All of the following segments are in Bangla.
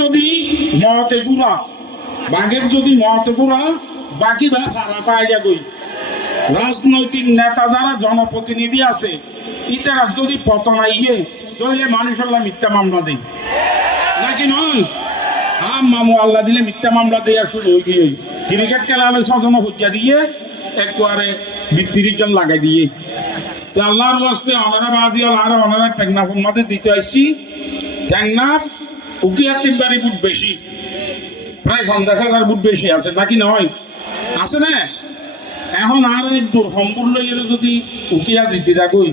যদি মতে গুড়া বাঘের যদি মতে গুড়া বাকি ভাড়া পায় যাবই। রাজনৈতিক নেতা যারা জনপ্রতিনিধি আছে, ইতারা যদি পতন আইয়ে, তাহলে মানুষ আল্লাহ মিথ্যা মামলা দেয় নাকি নয়? আম মামু আল্লাহ দিলে মিথ্যা মামলা দেওয়া শুরু হয়ে গিয়ে ক্রিকেট খেলা হলে সজন হত্যা দিয়ে, একবারে বিত্রিশ জন লাগাই দিয়ে। তো আল্লাহর বাস্তে অনারা বাজি আর অনারা টেকনাফ মধ্যে দিতে আসছি। টেকনাফ উকিয়ার তিনবারই বুট বেশি। প্রায় পঞ্চাশ হাজার বুট বেশি আছে নাকি নয়? আছে না? এখন আর এক দূর সম্পূর্ণ এর যদি উকিয়া জিতে যাকই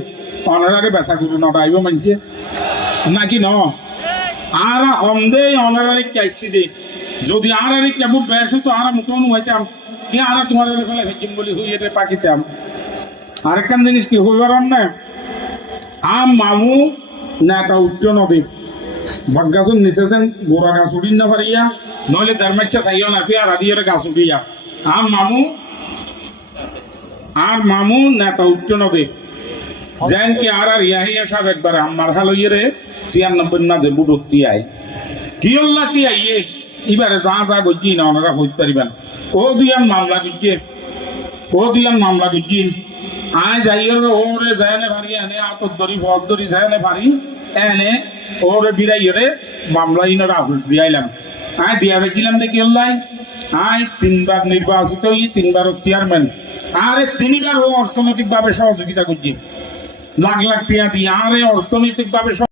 অনারারে বেচা করু না পাইব মানছে নাকি ন? আর হমদে অনারারে চাইছি দে। যদি আর আর কেবল বেশ তো আর মুখ নুয়াইতাম কি আর তোমার ফেলে ফেকিম বলি হই এটা পাকিতাম। আরেকখান জিনিস কি হইবার না আম মামু, নেতা উঠতে নদী বট গাছর নিচেছেন গোড়া গাছ উড়িন না পারিয়া, নইলে তার মাচ্ছা চাইও না ফিয়ার আদি গাছ উঠিয়া আম মামু, আর মামু নেতা উঠতে নদী যেন কি আর আর ইয়া হিয়া সাহেব একবার আমার হাল ইয়ে ছিয়ানব্বই না যে বুড়তি আই কি হল্লা কি আইয়ে এবারে যা যা গজ্জি না, ওনারা হইতে পারিবেন। ও দুইয়ান মামলা গজ্জে। ও দুইয়ান মামলা গজ্জি। আয় যাইয়ের ওরে যায়নে ভারি এনে আতর দরি ফক দরি যায়নে ভারি এনে ওরে বিরাইয়েরে মামলা ইনার আহুল দিয়াইলাম। আয়, দিয়া বেজিলাম দেখি হল্লাই আয়, তিনবার নির্বাচিত ই তিনবার চেয়ারম্যান আরে, তিনবার ও অর্থনৈতিকভাবে সহযোগিতা করছি। লাখ লাখ টিয়া দিয়ে, আরে, অর্থনৈতিকভাবে